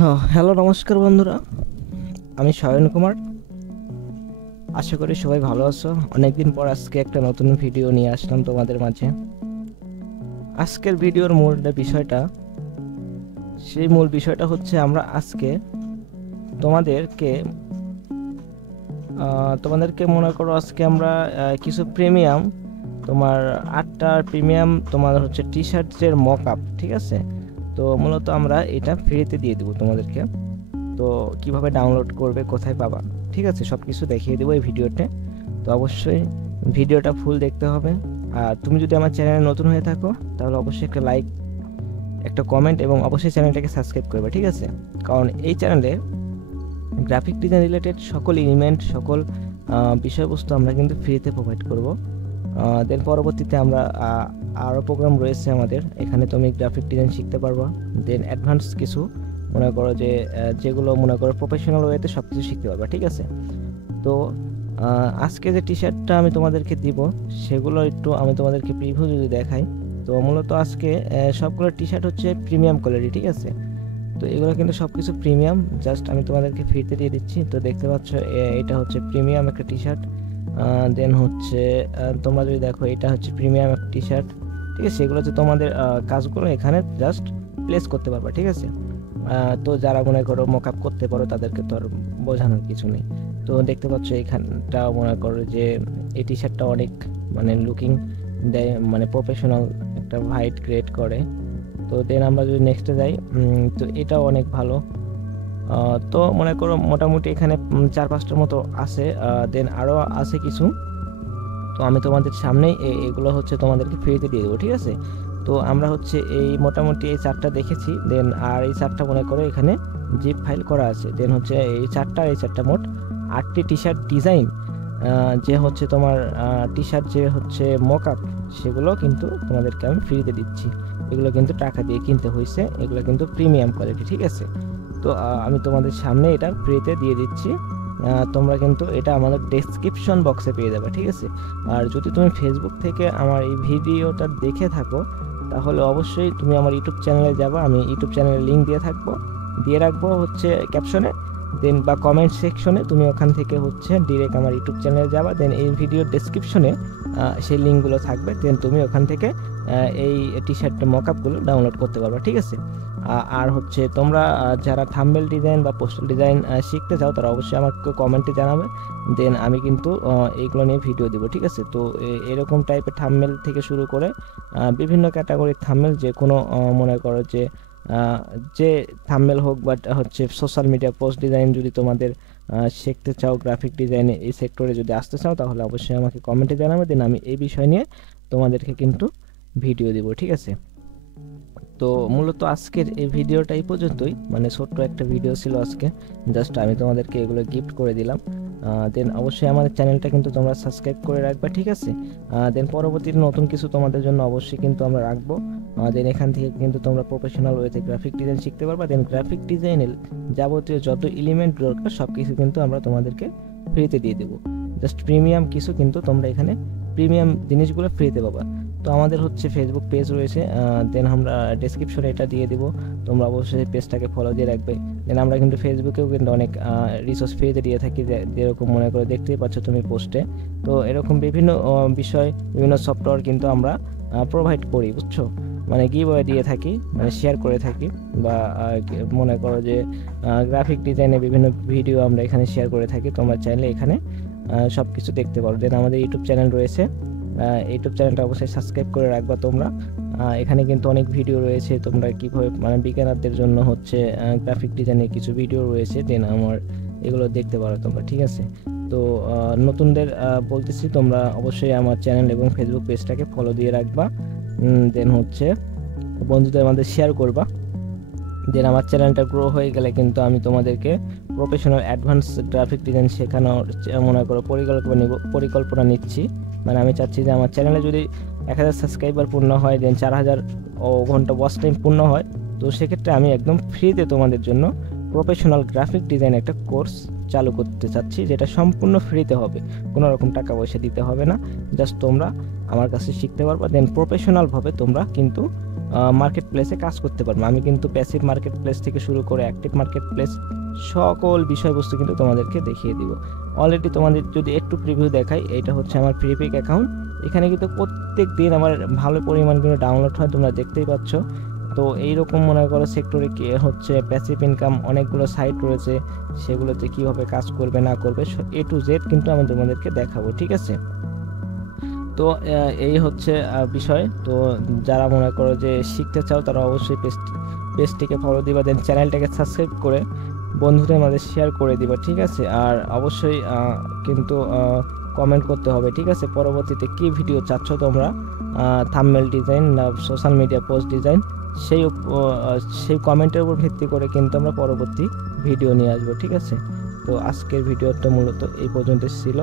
হ্যাঁ, হ্যালো নমস্কার বন্ধুরা। আমি শয়ন কুমার। আশা করি সবাই ভালো আছো। অনেকদিন পর আজকে একটা নতুন ভিডিও নিয়ে আসলাম তোমাদের মাঝে। আজকের ভিডিওর মূল বিষয়টা হচ্ছে আমরা আজকে তোমাদেরকে তোমাদেরকে মনে করো আজকে আমরা কিছু প্রিমিয়াম তোমার 8টা প্রিমিয়াম তোমার হচ্ছে টি শার্টের মক আপ, ঠিক আছে? তো মূলত আমরা এটা ফ্রিতে দিয়ে দেবো তোমাদেরকে। তো কিভাবে ডাউনলোড করবে, কোথায় পাবা, ঠিক আছে, সব কিছু দেখিয়ে দেবো এই ভিডিওতে। তো অবশ্যই ভিডিওটা ফুল দেখতে হবে। আর তুমি যদি আমার চ্যানেলে নতুন হয়ে থাকো তাহলে অবশ্যই একটা লাইক, একটা কমেন্ট এবং অবশ্যই চ্যানেলটাকে সাবস্ক্রাইব করবে, ঠিক আছে? কারণ এই চ্যানেলে গ্রাফিক ডিজাইন রিলেটেড সকল এলিমেন্ট, সকল বিষয়বস্তু আমরা কিন্তু ফ্রিতে প্রোভাইড করব। দেন পরবর্তীতে আমরা আরও প্রোগ্রাম রয়েছে আমাদের এখানে, তুমি গ্রাফিক ডিজাইন শিখতে পারবা। দেন অ্যাডভান্স কিছু মনে করো যে যেগুলো মনে করো প্রফেশনাল ওয়েতে সব কিছু শিখতে পারবা, ঠিক আছে? তো আজকে যে টি শার্টটা আমি তোমাদেরকে দিব সেগুলো একটু আমি তোমাদেরকে প্রিভিউ যদি দেখাই। তো মূলত আজকে সবগুলো টি শার্ট হচ্ছে প্রিমিয়াম কোয়ালিটি, ঠিক আছে? তো এগুলো কিন্তু সব কিছু প্রিমিয়াম, জাস্ট আমি তোমাদেরকে ফ্রিতে দিয়ে দিচ্ছি। তো দেখতে পাচ্ছ এটা হচ্ছে প্রিমিয়াম একটা টি শার্ট। দেন হচ্ছে তোমরা যদি দেখো এটা হচ্ছে প্রিমিয়াম একটা টি শার্ট, ঠিক আছে? এগুলো হচ্ছে তোমাদের কাজগুলো এখানে জাস্ট প্লেস করতে পারবা, ঠিক আছে? তো যারা মনে করো মকআপ করতে পারো তাদেরকে তো আর বোঝানোর কিছু নেই। তো দেখতে পাচ্ছ এখানটা মনে করো যে এই টি শার্টটা অনেক মানে লুকিং দেয়, মানে প্রফেশনাল একটা ভাইব ক্রিয়েট করে। তো দেন আমরা যদি নেক্সটে যাই, তো এটাও অনেক ভালো। তো মনে করো মোটামুটি এখানে 4-5টার মতো আছে। দেন আরও আছে কিছু। তো আমি তোমাদের সামনেই এগুলো হচ্ছে তোমাদেরকে ফ্রিতে দিয়ে দেবো, ঠিক আছে? তো আমরা হচ্ছে এই মোটামুটি এই 4টা দেখেছি। দেন আর এই 4টা মনে করো এখানে জিপ ফাইল করা আছে। দেন হচ্ছে এই চারটা মোট 8টি টি শার্ট ডিজাইন, যে হচ্ছে তোমার টি শার্ট যে হচ্ছে মকআপ, সেগুলো কিন্তু তোমাদেরকে আমি ফ্রিতে দিচ্ছি। এগুলো কিন্তু টাকা দিয়ে কিনতে হয়েছে, এগুলো কিন্তু প্রিমিয়াম কোয়ালিটি, ঠিক আছে? তো আমি তোমাদের সামনে এটা ফ্রিতে দিয়ে দিচ্ছি। তোমরা কিন্তু এটা আমাদের ডেসক্রিপশন বক্সে পেয়ে যাবে, ঠিক আছে? আর যদি তুমি ফেসবুক থেকে আমার এই ভিডিওটা দেখে থাকো তাহলে অবশ্যই তুমি আমার ইউটিউব চ্যানেলে যাবা। আমি ইউটিউব চ্যানেলের লিঙ্ক দিয়ে রাখবো হচ্ছে ক্যাপশনে, দেন বা কমেন্ট সেকশনে। তুমি ওখান থেকে হচ্ছে ডিরেক্ট আমার ইউটিউব চ্যানেলে যাবা, দেন এই ভিডিওর ডেসক্রিপশনে সেই লিঙ্কগুলো থাকবে। দেন তুমি ওখান থেকে এই টি শার্টের মকআপগুলো ডাউনলোড করতে পারবে, ঠিক আছে? আর হচ্ছে তোমরা যারা থাম্বনেল ডিজাইন বা পোস্টার ডিজাইন শিখতে চাও তারা অবশ্যই আমাকে কমেন্টে জানাবে। দেন আমি কিন্তু এইগুলো নিয়ে ভিডিও দেবো, ঠিক আছে? তো এরকম টাইপের থাম্বনেল থেকে শুরু করে বিভিন্ন ক্যাটাগরির থাম্বনেল, যে কোনো মনে করো যে যে থাম্বনেল হোক, বাট হচ্ছে সোশ্যাল মিডিয়া পোস্ট ডিজাইন যদি তোমাদের শিখতে চাও, গ্রাফিক ডিজাইনে এই সেক্টরে যদি আসতে চাও তাহলে অবশ্যই আমাকে কমেন্টে জানাবে। দেন আমি এই বিষয় নিয়ে তোমাদেরকে কিন্তু ভিডিও দেবো, ঠিক আছে? তো মূলত আজকের এই ভিডিওটা এই পর্যন্তই, মানে ছোট্ট একটা ভিডিও ছিল আজকে, জাস্ট আমি তোমাদেরকে এগুলো গিফট করে দিলাম। দেন অবশ্যই আমাদের চ্যানেলটা কিন্তু তোমরা সাবস্ক্রাইব করে রাখবে, ঠিক আছে? দেন পরবর্তীতে নতুন কিছু তোমাদের জন্য অবশ্যই কিন্তু আমরা রাখবো। দেন এখান থেকে কিন্তু তোমরা প্রফেশনাল ওয়েতে গ্রাফিক ডিজাইন শিখতে পারবা। দেন গ্রাফিক ডিজাইনের যাবতীয় যত এলিমেন্ট দরকার সব কিছু কিন্তু আমরা তোমাদেরকে ফ্রিতে দিয়ে দেবো। জাস্ট প্রিমিয়াম কিছু কিন্তু তোমরা এখানে প্রিমিয়াম জিনিসগুলো ফ্রিতে পাবা। তো আমাদের হচ্ছে ফেসবুক পেজ রয়েছে, দেন আমরা ডেসক্রিপশনে এটা দিয়ে দিব, তোমরা অবশ্যই পেজটাকে ফলো দিয়ে রাখবে। দেন আমরা কিন্তু ফেসবুকেও কিন্তু অনেক রিসোর্স ফ্রিতে দিয়ে থাকি, যেরকম মনে করে দেখতেই পাচ্ছ তুমি পোস্টে। তো এরকম বিভিন্ন বিষয়, বিভিন্ন সফটওয়্যার কিন্তু আমরা প্রোভাইড করি, বুঝছো? মানে গিভওয়ে দিয়ে থাকি, মানে শেয়ার করে থাকি। বা মনে করো যে গ্রাফিক ডিজাইনে বিভিন্ন ভিডিও আমরা এখানে শেয়ার করে থাকি, তোমরা চাইলে এখানে সব কিছু দেখতে পারো। দেন আমাদের ইউটিউব চ্যানেল রয়েছে, ইউটিউব চ্যানেলটা অবশ্যই সাবস্ক্রাইব করে রাখবা তোমরা। এখানে কিন্তু অনেক ভিডিও রয়েছে, তোমরা কীভাবে মানে বিজ্ঞানারদের জন্য হচ্ছে গ্রাফিক ডিজাইনের কিছু ভিডিও রয়েছে, দেন আমার এগুলো দেখতে পারো তোমরা, ঠিক আছে? তো নতুনদের বলতেছি তোমরা অবশ্যই আমার চ্যানেল এবং ফেসবুক পেজটাকে ফলো দিয়ে রাখবা। দেন হচ্ছে বন্ধুদের আমাদের শেয়ার করবা। দেন আমার চ্যানেলটা গ্রো হয়ে গেলে কিন্তু আমি তোমাদেরকে প্রফেশনাল অ্যাডভান্স গ্রাফিক ডিজাইন শেখানোর মনে করো পরিকল্পনা নিচ্ছি। মানে আমি চাচ্ছি যে আমার চ্যানেলে যদি 1000 সাবস্ক্রাইবার পূর্ণ হয়, দেন 4000 ঘন্টা ওয়াচ টাইম পূর্ণ হয়, তো সেক্ষেত্রে আমি একদম ফ্রিতে তোমাদের জন্য প্রফেশনাল গ্রাফিক ডিজাইন একটা কোর্স চালু করতে চাচ্ছি, যেটা সম্পূর্ণ ফ্রিতে হবে, কোনো রকম টাকা পয়সা দিতে হবে না। জাস্ট তোমরা আমার কাছে শিখতে পারবা, দেন প্রফেশনালভাবে তোমরা কিন্তু মার্কেট প্লেসে কাজ করতে পারবে। আমি কিন্তু প্যাসিভ মার্কেট প্লেস থেকে শুরু করে অ্যাক্টিভ মার্কেট প্লেস সকল বিষয়বস্তু কিন্তু তোমাদেরকে দেখিয়ে দিব। অলরেডি তোমাদের যদি একটু প্রিভিউ দেখাই, এটা হচ্ছে আমার প্রিপিক অ্যাকাউন্ট। এখানে কিন্তু প্রত্যেক দিন আমার ভালো পরিমাণ কিন্তু ডাউনলোড হয়, তোমরা দেখতেই পাচ্ছ। তো এইরকম মনে করো সেক্টরে কি হচ্ছে প্যাসিভ ইনকাম অনেকগুলো সাইট রয়েছে, সেগুলোতে কিভাবে কাজ করবে না করবে A to Z কিন্তু আমি তোমাদেরকে দেখাবো, ঠিক আছে। তো এই হচ্ছে বিষয়। তো যারা মনে করো যে শিখতে চাও তারা অবশ্যই পেজটিকে ফলো দিবা, দেন চ্যানেলটাকে সাবস্ক্রাইব করে বন্ধুদের মাঝে শেয়ার করে দিবা, ঠিক আছে। আর অবশ্যই কিন্তু কমেন্ট করতে হবে, ঠিক আছে, পরবর্তীতে কি ভিডিও চাচ্ছ তোমরা, থাম্বনেল ডিজাইন না সোশ্যাল মিডিয়া পোস্ট ডিজাইন, সেই কমেন্টের উপর ভিত্তি করে কিন্তু আমরা পরবর্তী ভিডিও নিয়ে আসবো, ঠিক আছে। তো আজকের ভিডিওটা মূলত এই পর্যন্ত ছিল।